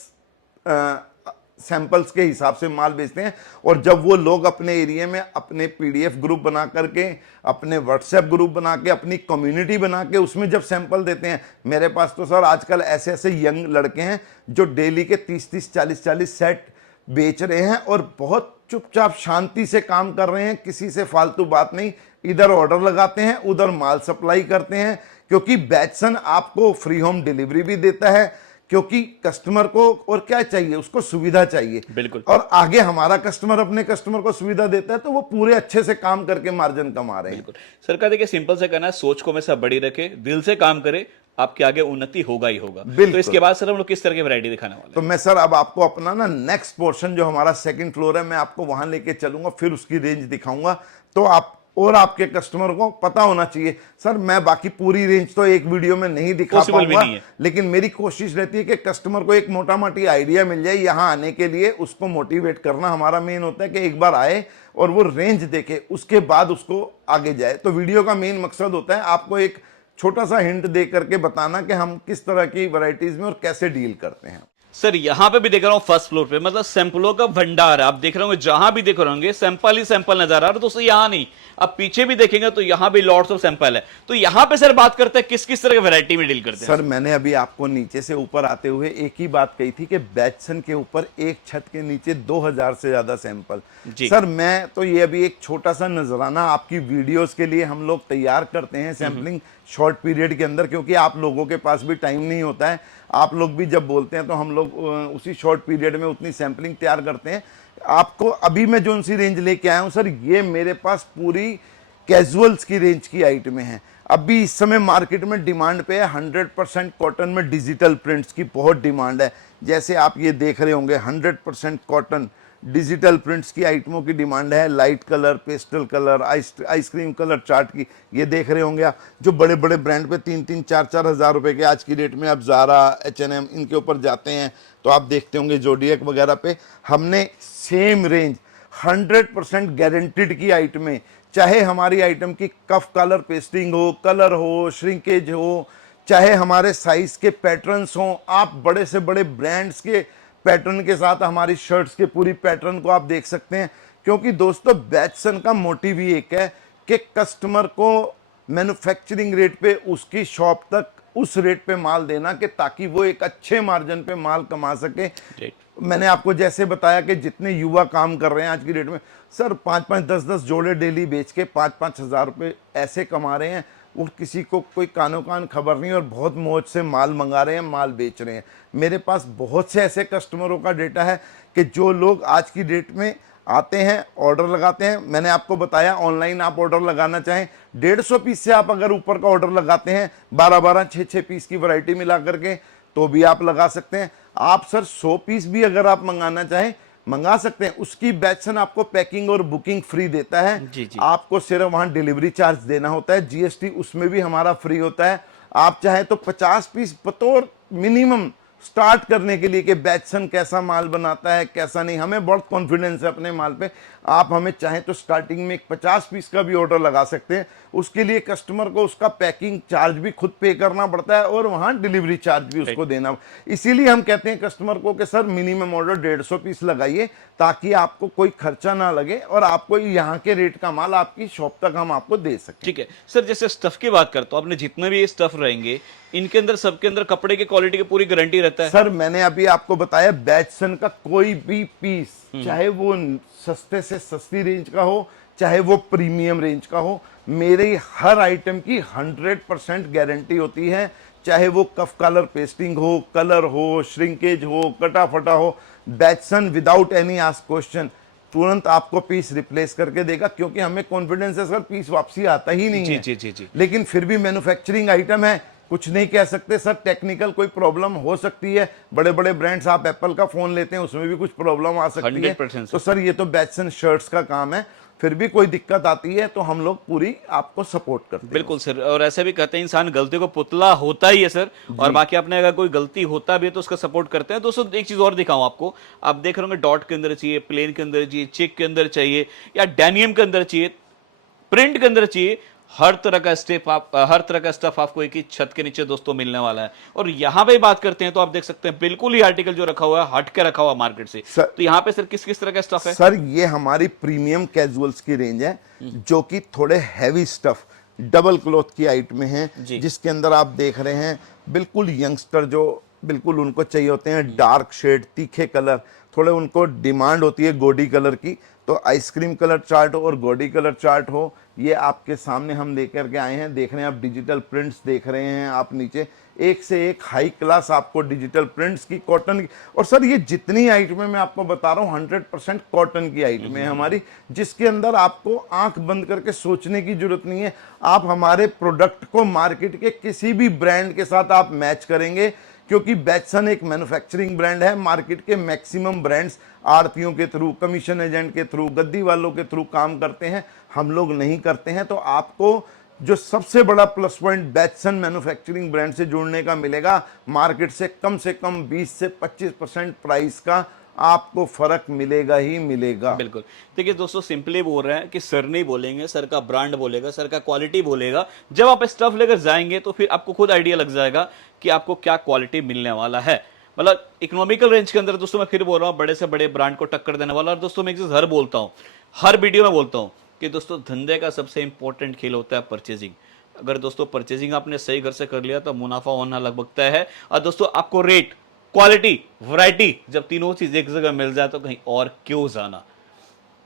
सैंपल्स के हिसाब से माल बेचते हैं। और जब वो लोग अपने एरिया में अपने पीडीएफ ग्रुप बना करके, अपने व्हाट्सएप ग्रुप बना के, अपनी कम्युनिटी बना के उसमें जब सैंपल देते हैं, मेरे पास तो सर आजकल ऐसे ऐसे यंग लड़के हैं जो डेली के 30-30 40-40 सेट बेच रहे हैं और बहुत चुपचाप शांति से काम कर रहे हैं, किसी से फालतू बात नहीं। इधर ऑर्डर लगाते हैं, उधर माल सप्लाई करते हैं, क्योंकि बैचसन आपको फ्री होम डिलीवरी भी देता है, क्योंकि कस्टमर को और क्या चाहिए, उसको सुविधा चाहिए। बिल्कुल। और आगे हमारा कस्टमर अपने कस्टमर को सुविधा देता है, तो वो पूरे अच्छे से काम करके मार्जिन कमा रहे हैं। बिल्कुल। सरकार देखिए सिंपल से करना है, सोच को हमेशा बड़ी रखे, दिल से काम करे, आपके आगे उन्नति होगा ही होगा। तो इसके बाद सर हम लोग किस तरह की वैरायटी दिखाने वाले हैं? तो मैं सर अब आपको अपना ना नेक्स्ट पोर्शन जो हमारा सेकंड फ्लोर है, मैं आपको वहां लेके चलूंगा, फिर उसकी रेंज दिखाऊंगा, तो आप और आपके कस्टमर को पता होना चाहिए। सर मैं बाकी पूरी रेंज तो एक वीडियो में नहीं दिखा पाऊंगा, लेकिन मेरी कोशिश रहती है कि कस्टमर को एक मोटा मोटी आइडिया मिल जाए यहाँ आने के लिए। उसको मोटिवेट करना हमारा मेन होता है कि एक बार आए और वो रेंज देखे, उसके बाद उसको आगे जाए। तो वीडियो का मेन मकसद होता है आपको एक छोटा सा हिंट दे करके बताना कि हम किस तरह की वैरायटीज में और कैसे डील करते हैं। सर यहां पे भी देख रहा हूं फर्स्ट फ्लोर पे, मतलब सैंपलों का भंडार है। आप देख रहे होंगे जहां भी देख रहे होंगे सैंपल ही सैंपल नजर आ रहा है। दोस्तों यहां नहीं, आप पीछे भी देखेंगे तो यहां भी लॉट्स ऑफ सैंपल है। तो यहां पे सर बात करते हैं किस किस तरह की वैरायटी में डील करते हैं? सर मैंने अभी आपको नीचे से ऊपर आते हुए एक ही बात कही थी कि बैचसन के ऊपर एक छत के नीचे 2000 से ज्यादा सैंपल। सर मैं तो ये अभी एक छोटा सा नजराना आपकी वीडियोस के लिए हम लोग तैयार करते हैं सैंपलिंग शॉर्ट पीरियड के अंदर, क्योंकि आप लोगों के पास भी टाइम नहीं होता है। आप लोग भी जब बोलते हैं तो हम लोग उसी शॉर्ट पीरियड में उतनी सैंपलिंग तैयार करते हैं। आपको अभी मैं जो सी रेंज लेके आया हूं सर, ये मेरे पास पूरी कैजुअल्स की रेंज की आइटमें हैं। अभी इस समय मार्केट में डिमांड पे है 100% कॉटन में डिजिटल प्रिंट्स की बहुत डिमांड है। जैसे आप ये देख रहे होंगे 100% कॉटन डिजिटल प्रिंट्स की आइटमों की डिमांड है। Light colour, pastel colour, ice cream colour chart की ये देख रहे होंगे आप, जो बड़े बड़े ब्रांड पे 3-3 4-4 हज़ार रुपए के आज की डेट में आप ज़ारा, H&M इनके ऊपर जाते हैं तो आप देखते होंगे जोडियक वगैरह पे हमने सेम रेंज 100% गारंटीड की आइटमें, चाहे हमारी आइटम की कफ कलर पेस्टिंग हो, कलर हो, श्रिंकेज हो, चाहे हमारे साइज के पैटर्न्स हों, आप बड़े से बड़े ब्रांड्स के पैटर्न के साथ हमारी शर्ट्स के पूरी पैटर्न को आप देख सकते हैं। क्योंकि दोस्तों बैचसन का मोटिव ही एक है कि कस्टमर को मैन्युफैक्चरिंग रेट पे उसकी शॉप तक उस रेट पे माल देना, कि ताकि वो एक अच्छे मार्जिन पे माल कमा सके। मैंने आपको जैसे बताया कि जितने युवा काम कर रहे हैं आज की डेट में सर 5-5 10-10 जोड़े डेली बेच के 5-5 हज़ार रुपये ऐसे कमा रहे हैं, और किसी को कोई कानो कान खबर नहीं, और बहुत मौज से माल मंगा रहे हैं, माल बेच रहे हैं। मेरे पास बहुत से ऐसे कस्टमरों का डेटा है कि जो लोग आज की डेट में आते हैं, ऑर्डर लगाते हैं। मैंने आपको बताया ऑनलाइन आप ऑर्डर लगाना चाहें 150 पीस से आप अगर ऊपर का ऑर्डर लगाते हैं 12-12 6-6 पीस की वैरायटी मिला करके, तो भी आप लगा सकते हैं। आप सर 100 पीस भी अगर आप मंगाना चाहें मंगा सकते हैं। उसकी बैचसन आपको पैकिंग और बुकिंग फ्री देता है। जी। आपको सिर्फ वहां डिलीवरी चार्ज देना होता है, जीएसटी उसमें भी हमारा फ्री होता है। आप चाहे तो 50 पीस बतौर मिनिमम स्टार्ट करने के लिए कि बैचसन कैसा माल बनाता है कैसा नहीं, हमें बहुत कॉन्फिडेंस है अपने माल पे। आप हमें चाहें तो स्टार्टिंग में एक 50 पीस का भी ऑर्डर लगा सकते हैं। उसके लिए कस्टमर को उसका पैकिंग चार्ज भी खुद पे करना पड़ता है और वहाँ डिलीवरी चार्ज भी उसको देना। इसीलिए हम कहते हैं कस्टमर को कि सर मिनिमम ऑर्डर 150 पीस लगाइए, ताकि आपको कोई खर्चा ना लगे और आपको यहाँ के रेट का माल आपकी शॉप तक हम आपको दे सकें। ठीक है सर, जैसे स्टफ की बात करता हूँ, आपने जितने भी स्टफ रहेंगे इनके अंदर सबके अंदर कपड़े की क्वालिटी की पूरी गारंटी रहता है? सर मैंने अभी आपको बताया बैचसन का कोई भी पीस, चाहे वो सस्ते से सस्ती रेंज का हो चाहे वो प्रीमियम रेंज का हो, मेरी हर आइटम की 100% गारंटी होती है। चाहे वो कफ कलर पेस्टिंग हो, कलर हो, श्रिंकेज हो, कटा फटा हो, बैचसन विदाउट एनी आस्क क्वेश्चन तुरंत आपको पीस रिप्लेस करके देगा, क्योंकि हमें कॉन्फिडेंस है सर पीस वापसी आता ही नहीं है। जी। लेकिन फिर भी मैन्युफैक्चरिंग आइटम है, कुछ नहीं कह सकते सर, टेक्निकल कोई प्रॉब्लम हो सकती है। बड़े बड़े ब्रांड्स, आप एप्पल का फोन लेते हैं उसमें भी कुछ प्रॉब्लम आ सकती है। 100% तो सर ये तो बैचसन शर्ट्स का काम है। फिर भी कोई दिक्कत आती है तो हम लोग पूरी आपको सपोर्ट करते हैं। बिल्कुल सर, और ऐसे भी कहते हैं इंसान गलती को पुतला होता ही है सर, और बाकी आपने अगर कोई गलती होता भी है तो उसका सपोर्ट करते हैं। दोस्तों एक चीज और दिखाऊं आपको, आप देख रहे होंगे डॉट के अंदर चाहिए, प्लेन के अंदर चाहिए, चेक के अंदर चाहिए, या डेनियम के अंदर चाहिए, प्रिंट के अंदर चाहिए, हर तरह का स्टफ आपको एक ही छत के नीचे दोस्तों मिलने वाला है। और यहां पे बात करते हैं तो आप देख सकते हैं बिल्कुल ही आर्टिकल जो रखा हुआ है हट के रखा हुआ मार्केट से। तो यहाँ पे सर किस किस तरह का स्टफ है? सर ये हमारी प्रीमियम कैजुअल्स की रेंज है, जो कि थोड़े हैवी स्टफ डबल क्लॉथ की आइट में है, जिसके अंदर आप देख रहे हैं बिल्कुल यंगस्टर जो बिल्कुल उनको चाहिए होते हैं डार्क शेड, तीखे कलर, थोड़े उनको डिमांड होती है गोडी कलर की, तो आइसक्रीम कलर चार्ट हो और गोडी कलर चार्ट हो, ये आपके सामने हम लेकर के आए हैं। देख रहे हैं आप डिजिटल प्रिंट्स देख रहे हैं आप नीचे, एक से एक हाई क्लास आपको डिजिटल प्रिंट्स की, कॉटन की। और सर ये जितनी आइटमें मैं आपको बता रहा हूँ 100% कॉटन की आइटमें है हमारी, जिसके अंदर आपको आंख बंद करके सोचने की जरूरत नहीं है। आप हमारे प्रोडक्ट को मार्केट के किसी भी ब्रांड के साथ आप मैच करेंगे, क्योंकि बैटसन एक मैन्युफैक्चरिंग ब्रांड है। मार्केट के मैक्सिमम ब्रांड्स आड़तियों के थ्रू, कमीशन एजेंट के थ्रू, गद्दी वालों के थ्रू काम करते हैं, हम लोग नहीं करते हैं। तो आपको जो सबसे बड़ा plus point Bateson manufacturing brand से जुड़ने का मिलेगा, मार्केट से कम 20 से 25% प्राइस का आपको फर्क मिलेगा ही मिलेगा। बिल्कुल। देखिए दोस्तों, सिंपली बोल रहे हैं कि सर नहीं बोलेंगे, सर का ब्रांड बोलेगा, सर का क्वालिटी बोलेगा। जब आप स्टफ लेकर जाएंगे तो फिर आपको खुद आइडिया लग जाएगा कि आपको क्या क्वालिटी मिलने वाला है। मतलब इकोनॉमिकल रेंज के अंदर दोस्तों मैं फिर बोल रहा हूँ, बड़े से बड़े ब्रांड को टक्कर देने वाला। और दोस्तों मैं एक चीज हर बोलता हूँ, हर वीडियो में बोलता हूँ कि दोस्तों धंधे का सबसे इंपॉर्टेंट खेल होता है परचेजिंग। अगर दोस्तों परचेजिंग आपने सही घर से कर लिया तो मुनाफा होना लगभग तय है। और दोस्तों आपको रेट, क्वालिटी, वैरायटी, जब तीनों चीज एक जगह मिल जाए तो कहीं और क्यों जाना।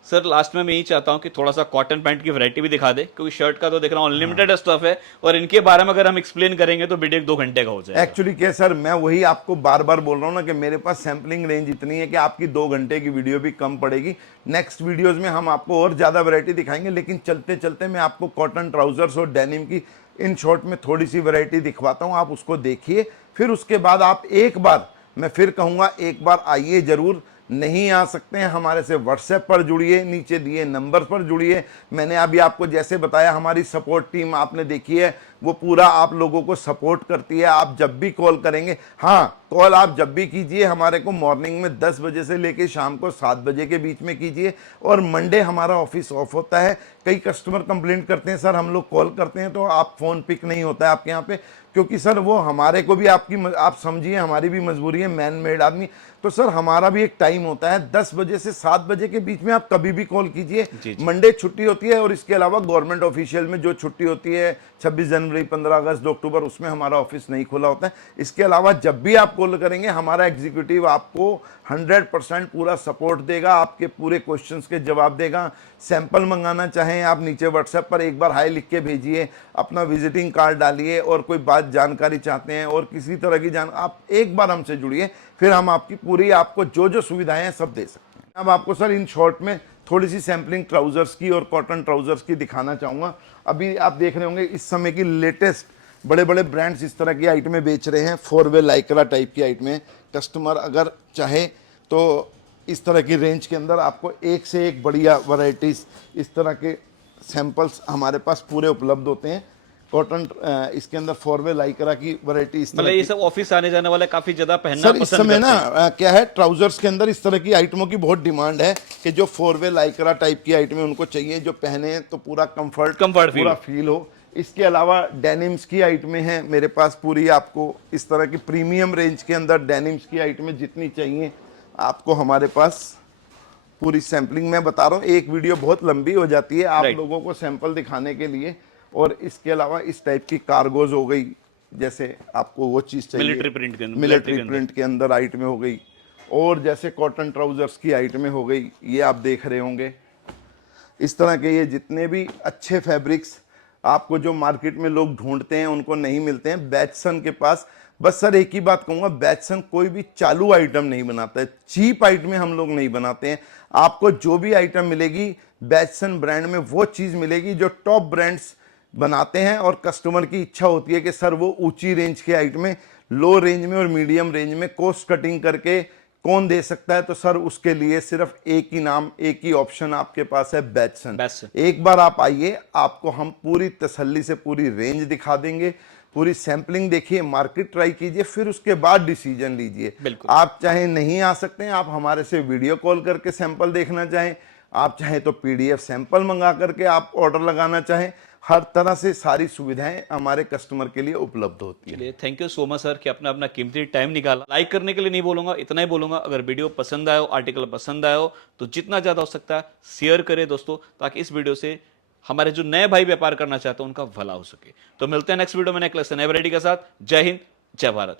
सर लास्ट में मैं यही चाहता हूं कि थोड़ा सा कॉटन पैंट की वैरायटी भी दिखा दे, क्योंकि शर्ट का तो देख रहा हूं अनलिमिटेड स्टफ है, और इनके बारे में अगर हम एक्सप्लेन करेंगे तो वीडियो 2 घंटे का हो जाएगा। एक्चुअली क्या सर, मैं वही आपको बार बार बोल रहा हूँ ना कि मेरे पास सैम्पलिंग रेंज इतनी है कि आपकी 2 घंटे की वीडियो भी कम पड़ेगी। नेक्स्ट वीडियोस में हम आपको और ज्यादा वैरायटी दिखाएंगे, लेकिन चलते चलते मैं आपको कॉटन ट्राउजर्स और डेनिम की इन शॉर्ट में थोड़ी सी वैरायटी दिखवाता हूँ। आप उसको देखिए, फिर उसके बाद आप एक बार, मैं फिर कहूँगा एक बार आइए जरूर। नहीं आ सकते हैं हमारे से व्हाट्सएप पर जुड़िए, नीचे दिए नंबर पर जुड़िए। मैंने अभी आपको जैसे बताया, हमारी सपोर्ट टीम आपने देखी है, वो पूरा आप लोगों को सपोर्ट करती है। आप जब भी कॉल करेंगे, हाँ कॉल आप जब भी कीजिए हमारे को मॉर्निंग में 10 बजे से लेके शाम को 7 बजे के बीच में कीजिए। और मंडे हमारा ऑफिस ऑफ होता है। कई कस्टमर कंप्लेंट करते हैं सर हम लोग कॉल करते हैं तो आप फ़ोन पिक नहीं होता है आपके यहाँ पे, क्योंकि सर वो हमारे को भी आप समझिए हमारी भी मजबूरी है, मैन मेड आदमी। तो सर हमारा भी एक टाइम होता है, 10 बजे से 7 बजे के बीच में आप कभी भी कॉल कीजिए। मंडे छुट्टी होती है, और इसके अलावा गवर्नमेंट ऑफिशियल में जो छुट्टी होती है 26 जनवरी, 15 अगस्त, अक्टूबर, उसमें हमारा ऑफिस नहीं खुला होता है। इसके अलावा जब भी आप कॉल करेंगे हमारा एग्जीक्यूटिव आपको 100% पूरा सपोर्ट देगा, आपके पूरे क्वेश्चंस के जवाब देगा। सैंपल मंगाना चाहें आप, नीचे व्हाट्सएप पर एक बार हाई लिख के भेजिए, अपना विजिटिंग कार्ड डालिए, और कोई बात जानकारी चाहते हैं और किसी तरह की आप एक बार हमसे जुड़िए, फिर हम आपकी पूरी आपको जो जो सुविधाएं हैं सब दे सकते हैं। अब आपको सर इन शॉर्ट में थोड़ी सी सैम्पलिंग ट्राउजर्स की और कॉटन ट्राउजर्स की दिखाना चाहूँगा। अभी आप देख रहे होंगे इस समय की लेटेस्ट बड़े बड़े ब्रांड्स इस तरह की आइटमें बेच रहे हैं, 4-वे लाइक्रा टाइप की आइटमें। कस्टमर अगर चाहे तो इस तरह की रेंज के अंदर आपको एक से एक बढ़िया वैरायटीज, इस तरह के सैंपल्स हमारे पास पूरे उपलब्ध होते हैं। कॉटन इसके अंदर 4-वे लाइक्रा की वैरायटी, इस तरह मतलब ये सब ऑफिस आने जाने वाले काफी ज्यादा पहनना सर इस पसंद समय करते हैं। ना क्या है, ट्राउजर्स के अंदर इस तरह की आइटमों की बहुत डिमांड है कि जो 4-वे लाइक्रा टाइप की आइटमें उनको चाहिए, जो पहने तो पूरा कंफर्ट पूरा फील हो। इसके अलावा डेनिम्स की आइटमें हैं मेरे पास पूरी, आपको इस तरह की प्रीमियम रेंज के अंदर डेनिम्स की आइटमें जितनी चाहिए आपको हमारे पास पूरी सैंपलिंग। मैं बता रहा हूँ एक वीडियो बहुत लंबी हो जाती है आप लोगों को सैंपल दिखाने के लिए। और इसके अलावा इस टाइप की कार्गोज हो गई, जैसे आपको वो चीज़ चाहिए मिलिट्री प्रिंट के अंदर आइटमें हो गई, और जैसे कॉटन ट्राउजर्स की आइटमें हो गई, ये आप देख रहे होंगे। इस तरह के ये जितने भी अच्छे फैब्रिक्स आपको जो मार्केट में लोग ढूंढते हैं उनको नहीं मिलते हैं बैटसन के पास। बस सर एक ही बात कहूँगा, बैटसन कोई भी चालू आइटम नहीं बनाता है, चीप आइटमें हम लोग नहीं बनाते हैं। आपको जो भी आइटम मिलेगी बैटसन ब्रांड में वो चीज़ मिलेगी जो टॉप ब्रांड्स बनाते हैं। और कस्टमर की इच्छा होती है कि सर वो ऊंची रेंज के आइटमें लो रेंज में और मीडियम रेंज में कॉस्ट कटिंग करके कौन दे सकता है? तो सर उसके लिए सिर्फ एक ही नाम, एक ही ऑप्शन आपके पास है, बेटसन। बेटसन। एक बार आप आइए, आपको हम पूरी तसल्ली से पूरी रेंज दिखा देंगे, पूरी सैंपलिंग देखिए, मार्केट ट्राई कीजिए, फिर उसके बाद डिसीजन लीजिए। बिल्कुल। आप चाहे नहीं आ सकते हैं, आप हमारे से वीडियो कॉल करके सैंपल देखना चाहें, आप चाहे तो पीडीएफ सैंपल मंगा करके आप ऑर्डर लगाना चाहें, हर तरह से सारी सुविधाएं हमारे कस्टमर के लिए उपलब्ध होती है। चलिए, thank you so much sir कि आपने अपना कीमती टाइम निकाला। लाइक करने के लिए नहीं बोलूंगा, इतना ही बोलूंगा, अगर वीडियो पसंद आया हो, आर्टिकल पसंद आया हो, तो जितना ज्यादा हो सकता है शेयर करें दोस्तों, ताकि इस वीडियो से हमारे जो नए भाई व्यापार करना चाहते हैं उनका भला हो सके। तो मिलते हैं नेक्स्ट वीडियो में नए क्लास नए वैरायटी के साथ। जय हिंद, जय भारत।